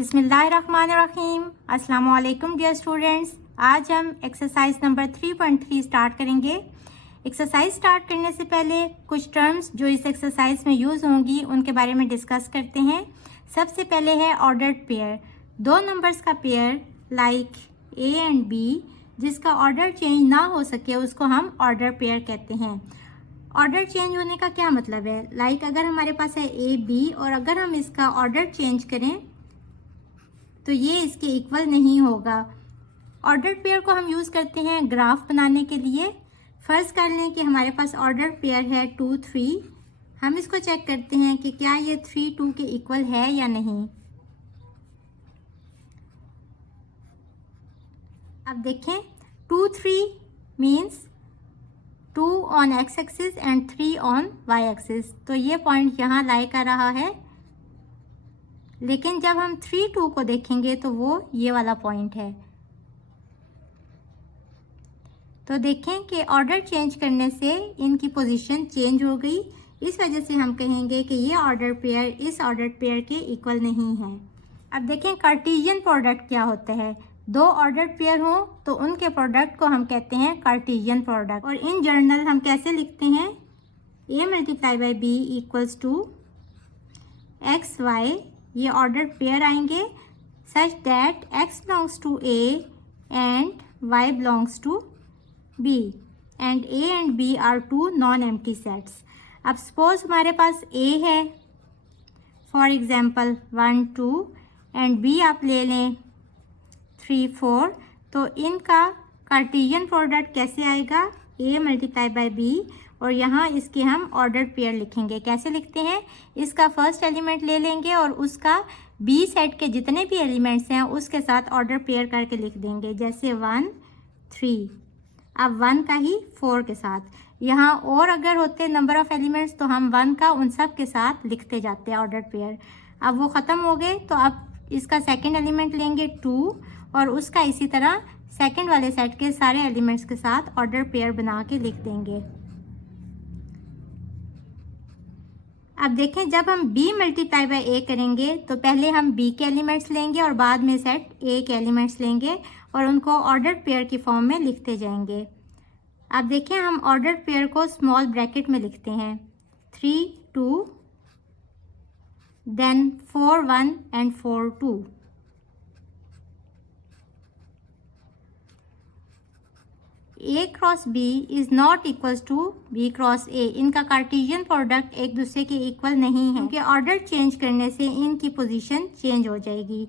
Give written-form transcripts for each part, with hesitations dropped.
बिस्मिल्लाहिर्रहमानिर्रहीम। अस्सलाम वालेकुम डियर स्टूडेंट्स। आज हम एक्सरसाइज नंबर 3.3 स्टार्ट करेंगे। एक्सरसाइज स्टार्ट करने से पहले कुछ टर्म्स जो इस एक्सरसाइज में यूज़ होंगी उनके बारे में डिस्कस करते हैं। सबसे पहले है ऑर्डर्ड पेयर। दो नंबर्स का pair like A and B जिसका ऑर्डर चेंज ना हो सके उसको हम ऑर्डर पेयर कहते हैं। ऑर्डर चेंज होने का क्या मतलब है? लाइक अगर हमारे पास है ए बी और अगर हम इसका ऑर्डर चेंज करें तो ये इसके इक्वल नहीं होगा। ऑर्डर पेयर को हम यूज़ करते हैं ग्राफ बनाने के लिए। फर्ज कर लें कि हमारे पास ऑर्डर पेयर है 2 3। हम इसको चेक करते हैं कि क्या ये 3 2 के इक्वल है या नहीं। अब देखें 2 3 means 2 on X axis and 3 on Y axis, तो ये पॉइंट यहाँ लाई कर रहा है। लेकिन जब हम 3 2 को देखेंगे तो वो ये वाला पॉइंट है। तो देखें कि ऑर्डर चेंज करने से इनकी पोजीशन चेंज हो गई। इस वजह से हम कहेंगे कि ये ऑर्डर पेयर इस ऑर्डर पेयर के इक्वल नहीं है। अब देखें कार्टेशियन प्रोडक्ट क्या होता है। दो ऑर्डर पेयर हो तो उनके प्रोडक्ट को हम कहते हैं कार्टेशियन प्रोडक्ट। और इन जनरल हम कैसे लिखते हैं? a multiply by B equals to X Y, ये ऑर्डर पेयर आएंगे such that x belongs to a एंड y belongs to b and a and b are two non empty sets. अब suppose हमारे पास a है for example 1 2 and b आप ले लें 3 4, तो इनका कार्टेशियन प्रोडक्ट कैसे आएगा? a मल्टीप्लाई बाई b और यहाँ इसके हम ऑर्डर पेयर लिखेंगे। कैसे लिखते हैं? इसका फर्स्ट एलिमेंट ले लेंगे और उसका बी सेट के जितने भी एलिमेंट्स हैं उसके साथ ऑर्डर पेयर करके लिख देंगे। जैसे 1 3, अब 1 का ही 4 के साथ। यहाँ और अगर होते नंबर ऑफ एलिमेंट्स तो हम 1 का उन सब के साथ लिखते जाते हैं ऑर्डर पेयर। अब वो ख़त्म हो गए तो अब इसका सेकेंड एलिमेंट लेंगे 2 और उसका इसी तरह सेकेंड वाले सेट के सारे एलिमेंट्स के साथ ऑर्डर पेयर बना के लिख देंगे। अब देखें जब हम b मल्टीप्लाई बाई a करेंगे तो पहले हम b के एलिमेंट्स लेंगे और बाद में सेट a के एलिमेंट्स लेंगे और उनको ऑर्डर पेयर की फॉर्म में लिखते जाएंगे। अब देखें हम ऑर्डर पेयर को स्मॉल ब्रैकेट में लिखते हैं 3 2 then 4 1 and 4 2। a cross b is not equals to b cross a। इनका कार्टेशियन प्रोडक्ट एक दूसरे के इक्वल नहीं है क्योंकि ऑर्डर चेंज करने से इनकी पोजीशन चेंज हो जाएगी।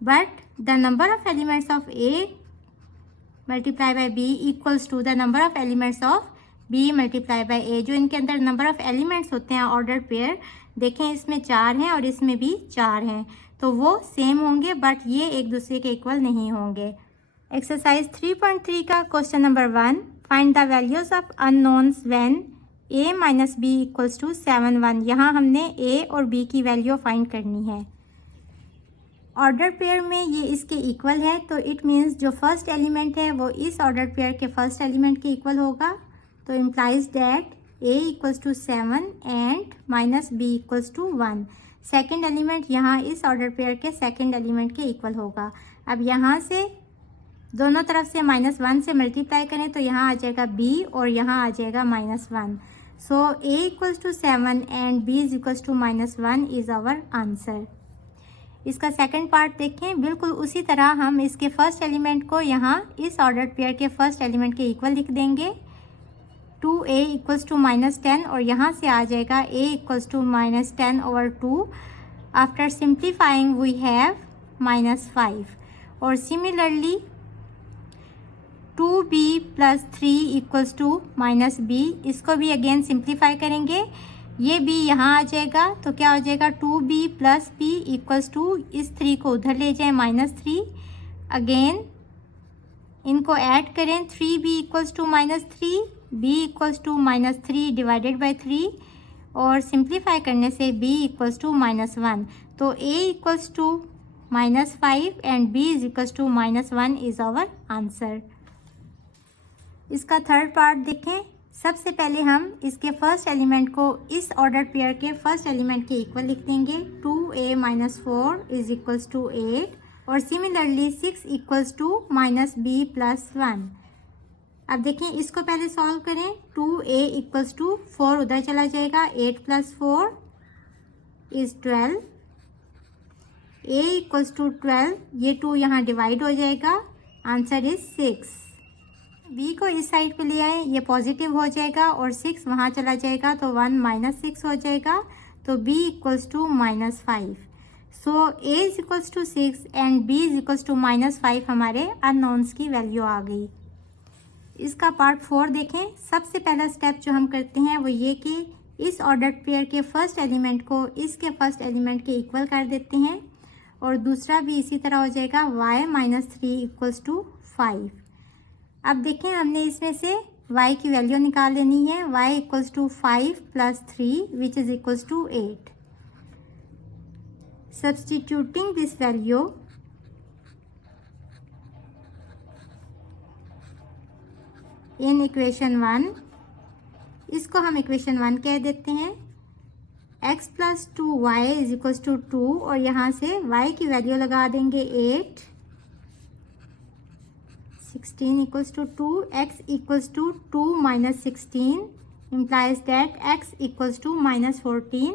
But the number of elements of a multiply by b equals to the number of elements of b multiply by a। जो इनके अंदर नंबर ऑफ एलिमेंट्स होते हैं ऑर्डर पेयर, देखें इसमें 4 हैं और इसमें भी 4 हैं, तो वो सेम होंगे बट ये एक दूसरे के इक्वल नहीं होंगे। एक्सरसाइज 3.3 का question number 1, find the values of unknowns when a minus B equals to 7 1। यहाँ हमने a और b की वैल्यू फाइंड करनी है। ऑर्डर पेयर में ये इसके इक्वल है तो इट मीन्स जो फर्स्ट एलिमेंट है वो इस ऑर्डर पेयर के फर्स्ट एलिमेंट के इक्वल होगा। तो implies that a equals to 7 and minus b equals to 1। Second element यहाँ इस ऑर्डर पेयर के सेकेंड एलिमेंट के इक्वल होगा। अब यहाँ से दोनों तरफ से -1 से मल्टीप्लाई करें तो यहाँ आ जाएगा b और यहाँ आ जाएगा -1। So a equals to 7 and b is equals to -1 is our answer. इसका सेकंड पार्ट देखें। बिल्कुल उसी तरह हम इसके फर्स्ट एलिमेंट को यहाँ इस ऑर्डर पेयर के फर्स्ट एलिमेंट के इक्वल लिख देंगे 2a इक्वल्स टू -10 और यहाँ से आ जाएगा a equals to -10/2। After simplifying we have -5 और similarly 2b plus 3 equals to -b, इसको भी अगेन सिंप्लीफाई करेंगे। ये b यहाँ आ जाएगा तो क्या हो जाएगा 2b plus b equals to, इस 3 को उधर ले जाएं -3, अगेन इनको ऐड करें 3b equals to -3, b equals to -3 divided by 3 और सिंप्लीफाई करने से b इक्वल्स टू -1। तो a equals to -5 and b is equals to -1 is our answer. इसका थर्ड पार्ट देखें। सबसे पहले हम इसके फर्स्ट एलिमेंट को इस ऑर्डर पेयर के फर्स्ट एलिमेंट के इक्वल लिख देंगे। 2a minus 4 is equals to 8 और similarly 6 equals to minus b plus 1। अब देखें इसको पहले सॉल्व करें। 2a इक्वल्स टू 4 उधर चला जाएगा, 8 plus 4 is 12, a equals to 12, ये 2 यहाँ डिवाइड हो जाएगा, आंसर इज 6। b को इस साइड पे ले आए, ये पॉजिटिव हो जाएगा और 6 वहाँ चला जाएगा तो 1 माइनस 6 हो जाएगा, तो b equals to minus 5। So a is equals to 6 and b is equals to minus 5 हमारे अननोन्स की वैल्यू आ गई। इसका पार्ट 4 देखें। सबसे पहला स्टेप जो हम करते हैं वो ये कि इस ऑर्डर पेयर के फर्स्ट एलिमेंट को इसके फर्स्ट एलिमेंट के इक्वल कर देते हैं और दूसरा भी इसी तरह हो जाएगा, y माइनस 3 इक्वल्स टू 5। अब देखें हमने इसमें से y की वैल्यू निकाल लेनी है। y equals to 5 plus 3 which is equals to 8। Substituting this value in equation 1, इसको हम इक्वेशन 1 कह देते हैं। x plus 2y is equals to 2 और यहाँ से y की वैल्यू लगा देंगे 8, 16 equals to 2, x equals to 2 minus 16 implies that x equals to minus 14।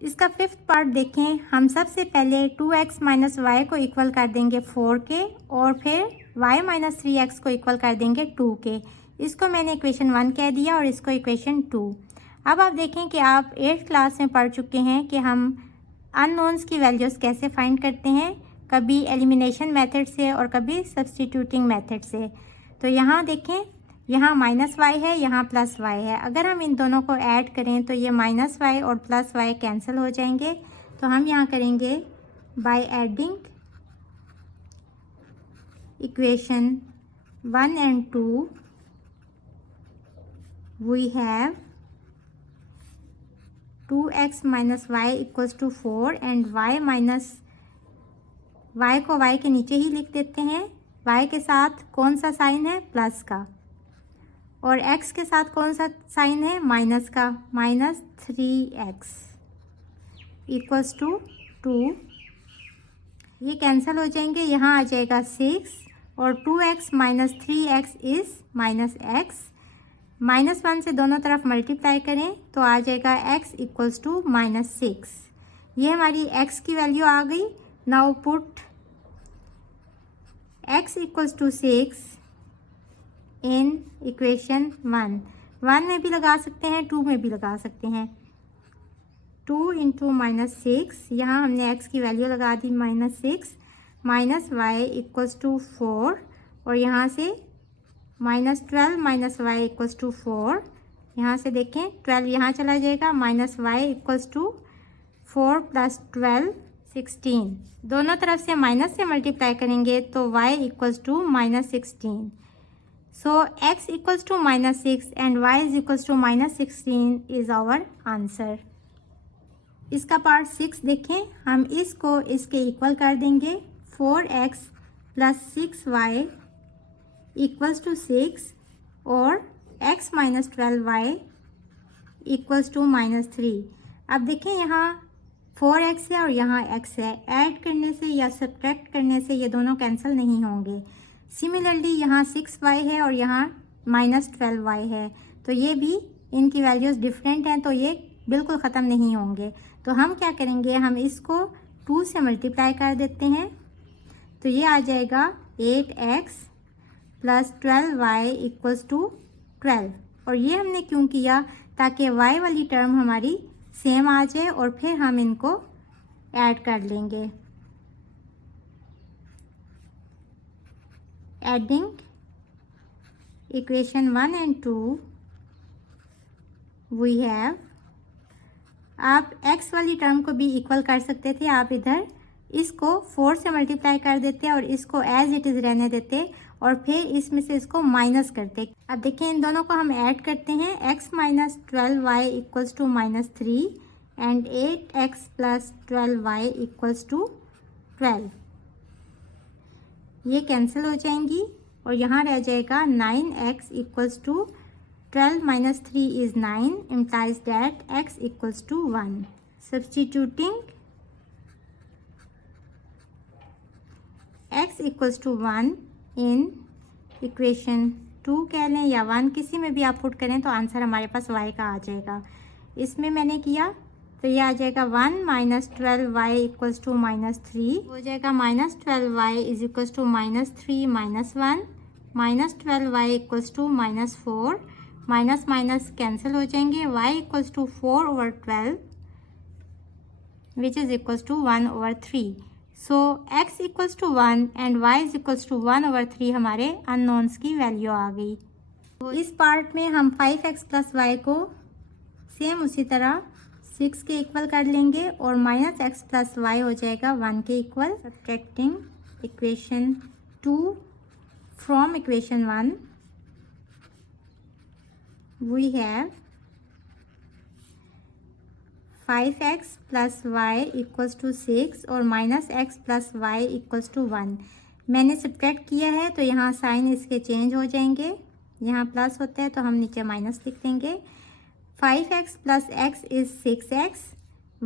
इसका फिफ्थ पार्ट देखें। हम सबसे पहले 2x माइनस वाई को इक्वल कर देंगे 4 के और फिर y माइनस 3x को इक्वल कर देंगे 2 के। इसको मैंने इक्वेशन 1 कह दिया और इसको इक्वेशन 2। अब आप देखें कि आप 8th क्लास में पढ़ चुके हैं कि हम अननोन्स की वैल्यूज़ कैसे फाइंड करते हैं, कभी एलिमिनेशन मेथड से और कभी सब्सटीट्यूटिंग मेथड से। तो यहाँ देखें, यहाँ माइनस वाई है, यहाँ प्लस वाई है। अगर हम इन दोनों को ऐड करें तो ये माइनस वाई और प्लस वाई कैंसिल हो जाएंगे। तो हम यहाँ करेंगे by adding equation 1 and 2 we have 2x minus Y equals to 4 and y minus y को y के नीचे ही लिख देते हैं। y के साथ कौन सा साइन है, प्लस का, और x के साथ कौन सा साइन है, माइनस का, माइनस 3x इक्वल्स टू 2। ये कैंसिल हो जाएंगे, यहाँ आ जाएगा 6 और 2x minus 3x is minus x। Minus 1 से दोनों तरफ मल्टीप्लाई करें तो आ जाएगा x इक्वल्स टू माइनस 6। ये हमारी x की वैल्यू आ गई। Now put x equals to 6 in equation 1 में भी लगा सकते हैं, 2 में भी लगा सकते हैं। 2 इंटू माइनस 6, यहाँ हमने x की वैल्यू लगा दी minus 6, minus Y equals to 4 और यहाँ से minus 12 minus Y equals to 4। यहाँ से देखें 12 यहाँ चला जाएगा, minus Y equals to 4 plus 12 16। दोनों तरफ से माइनस से मल्टीप्लाई करेंगे तो y equals to minus 16। So x equals to minus 6 and y is equals to minus 16 is our answer. इसका पार्ट 6 देखें। हम इसको इसके इक्वल कर देंगे। 4x plus 6y equals to 6 और x minus 12y equals to minus 3। अब देखें यहाँ 4x है और यहाँ x है। ऐड करने से या सब्ट्रैक्ट करने से ये दोनों कैंसिल नहीं होंगे। सिमिलरली यहाँ 6y है और यहाँ माइनस 12y है, तो ये भी इनकी वैल्यूज़ डिफरेंट हैं, तो ये बिल्कुल ख़त्म नहीं होंगे। तो हम क्या करेंगे, हम इसको 2 से मल्टीप्लाई कर देते हैं तो ये आ जाएगा 8x plus 12y equals to 12। और ये हमने क्यों किया, ताकि y वाली टर्म हमारी सेम आ जाए और फिर हम इनको ऐड कर लेंगे। Adding equation 1 and 2 we have, आप x वाली टर्म को भी इक्वल कर सकते थे। आप इधर इसको 4 से मल्टीप्लाई कर देते और इसको एज इट इज़ रहने देते और फिर इसमें से इसको माइनस करते। अब देखिए इन दोनों को हम ऐड करते हैं। x minus 12y equals to minus 3 and 8x plus 12y equals to 12। ये कैंसिल हो जाएंगी और यहाँ रह जाएगा 9x equals to 12 minus 3 is 9 implies that x equals to 1. Substituting x equals to 1 in equation 2 कह लें या 1, किसी में भी आप पुट करें तो आंसर हमारे पास y का आ जाएगा। इसमें मैंने किया तो ये आ जाएगा 1 माइनस 12y इक्वल्स टू -3 हो जाएगा। -12y is equals to -3 minus 1, -12y equals to -4, minus minus cancel हो जाएंगे। y equals to 4/12 which is equals to 1/3। So x equals to 1 and y is equals to 1/3 हमारे unknowns की value आ गई। तो इस पार्ट में हम 5x प्लस वाई को सेम उसी तरह 6 के इक्वल कर लेंगे और -x प्लस वाई हो जाएगा 1 के equal. Subtracting equation 2 from equation 1 we have 5x plus Y equals to 6 और -x plus Y equals to 1। मैंने सब्ट्रैक्ट किया है तो यहाँ साइन इसके चेंज हो जाएंगे, यहाँ प्लस होता है तो हम नीचे माइनस लिख देंगे। 5x plus x is 6x,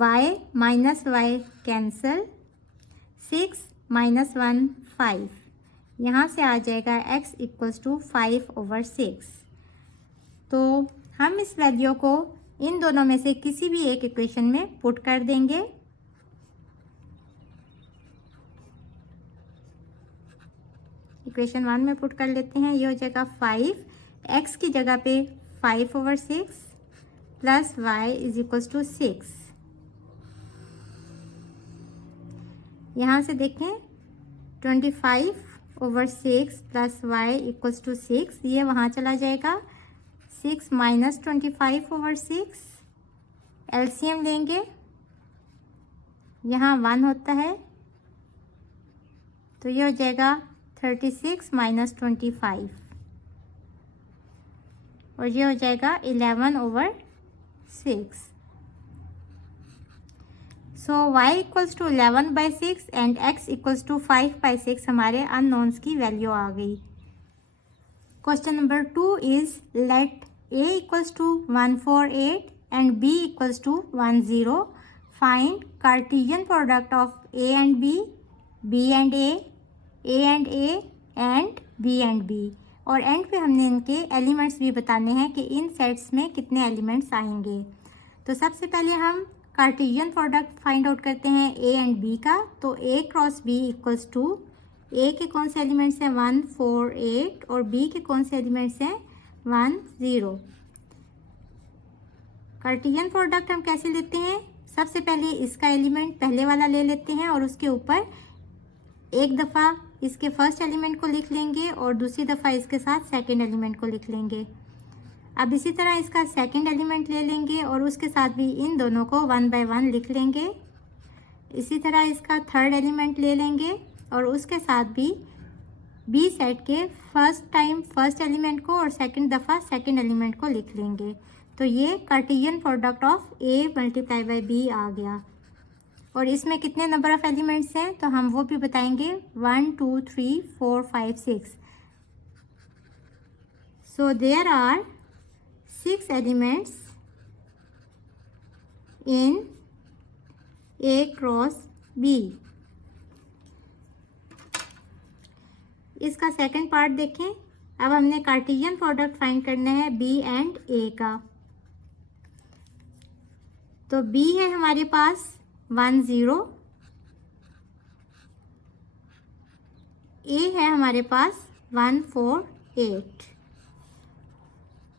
y minus y cancel, 6 minus 1 5, यहाँ से आ जाएगा x इक्वल्स टू 5/6। तो हम इस वैल्यू को इन दोनों में से किसी भी एक इक्वेशन में पुट कर देंगे। इक्वेशन 1 में पुट कर लेते हैं, ये हो जाएगा 5, x की जगह पे 5/6 plus y is equals to 6। यहाँ से देखें 25/6 प्लस y इक्वल्स टू 6, ये वहाँ चला जाएगा। 6 माइनस 25/6 एलसीएम लेंगे, यहाँ 1 होता है तो ये हो जाएगा 36 माइनस 25 और ये हो जाएगा 11/6। So y equals to 11/6 and x equals to 5/6 हमारे अननोन्स की वैल्यू आ गई। Question number 2 is let a equals to 148 and b equals to 10। Find Cartesian product of a and b, b and a and a and b and b। और end पे हमने इनके elements भी बताने हैं कि इन सेट्स में कितने एलिमेंट्स आएंगे। तो सबसे पहले हम कार्टेशियन प्रोडक्ट फाइंड आउट करते हैं a एंड b का। तो a cross b equals to a के कौन से एलिमेंट्स हैं 1 4 8 और b के कौन से एलिमेंट्स हैं 1 0। कार्टेशियन प्रोडक्ट हम कैसे लेते हैं, सबसे पहले इसका एलिमेंट पहले वाला ले लेते हैं और उसके ऊपर एक दफ़ा इसके फर्स्ट एलिमेंट को लिख लेंगे और दूसरी दफ़ा इसके साथ सेकंड एलिमेंट को लिख लेंगे। अब इसी तरह इसका सेकंड एलिमेंट ले लेंगे और उसके साथ भी इन दोनों को 1 बाय 1 लिख लेंगे। इसी तरह इसका थर्ड एलिमेंट ले लेंगे और उसके साथ भी बी सेट के फर्स्ट टाइम फर्स्ट एलिमेंट को और सेकंड दफ़ा सेकंड एलिमेंट को लिख लेंगे। तो ये Cartesian product of a multiply by b आ गया। और इसमें कितने नंबर ऑफ एलिमेंट्स हैं तो हम वो भी बताएंगे 1 2 3 4 5 6। So there are 6 elements in a cross b। इसका सेकंड पार्ट देखें। अब हमने कार्टेशियन प्रोडक्ट फाइंड करना है b एंड a का। तो b है हमारे पास 1 0, a है हमारे पास 1 4 8।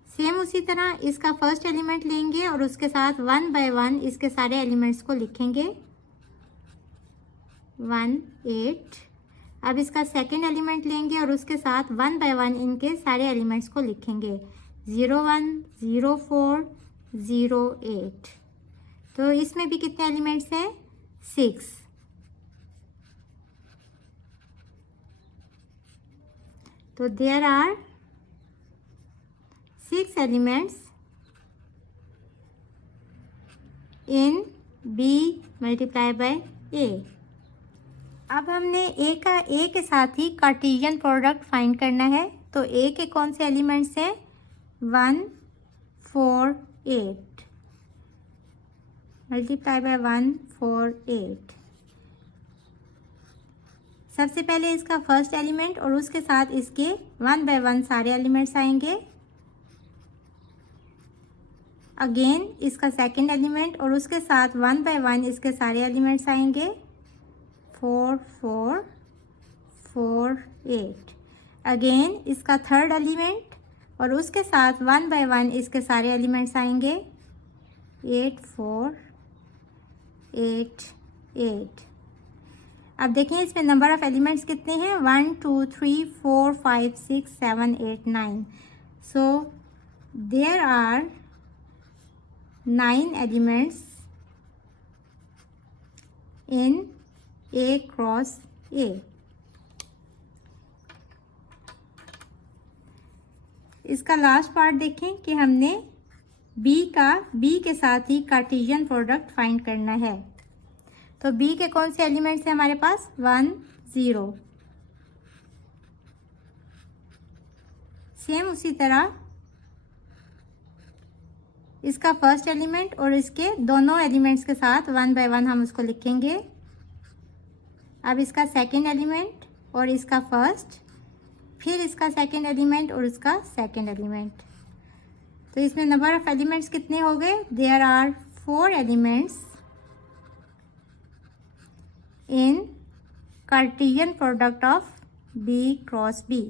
सेम उसी तरह इसका फर्स्ट एलिमेंट लेंगे और उसके साथ 1 बाय 1 इसके सारे एलिमेंट्स को लिखेंगे 1 8। अब इसका सेकंड एलिमेंट लेंगे और उसके साथ 1 बाय 1 इनके सारे एलिमेंट्स को लिखेंगे 0 1 0 4 0 8। तो इसमें भी कितने एलिमेंट्स हैं 6। तो there are 6 elements in b multiply by a। अब हमने a के साथ ही कार्टेशियन प्रोडक्ट फाइंड करना है। तो a के कौन से एलिमेंट्स हैं 1 4 8 मल्टीप्लाई बाय 1 4 8। सबसे पहले इसका फर्स्ट एलिमेंट और उसके साथ इसके 1 बाय 1 सारे एलिमेंट्स आएंगे। अगेन इसका सेकंड एलिमेंट और उसके साथ 1 बाय 1 इसके सारे एलिमेंट्स आएंगे। 4 4 4 8। अगेन इसका थर्ड एलिमेंट और उसके साथ 1 बाय 1 इसके सारे एलिमेंट्स आएंगे। 8 4 8 8। अब देखें इसमें नंबर ऑफ एलिमेंट्स कितने हैं, 1 2 3 4 5 6 7 8 9। So there are 9 elements in A cross A। इसका लास्ट पार्ट देखें कि हमने B के साथ ही कार्टेशियन प्रोडक्ट फाइंड करना है। तो B के कौन से एलिमेंट्स हैं हमारे पास, 1 0। सेम उसी तरह इसका फर्स्ट एलिमेंट और इसके दोनों एलिमेंट्स के साथ 1 बाय 1 हम उसको लिखेंगे। अब इसका सेकंड एलिमेंट और इसका फर्स्ट, फिर इसका सेकंड एलिमेंट और इसका सेकंड एलिमेंट। तो इसमें नंबर ऑफ एलिमेंट्स कितने हो गए, there are 4 elements in Cartesian product of B cross B।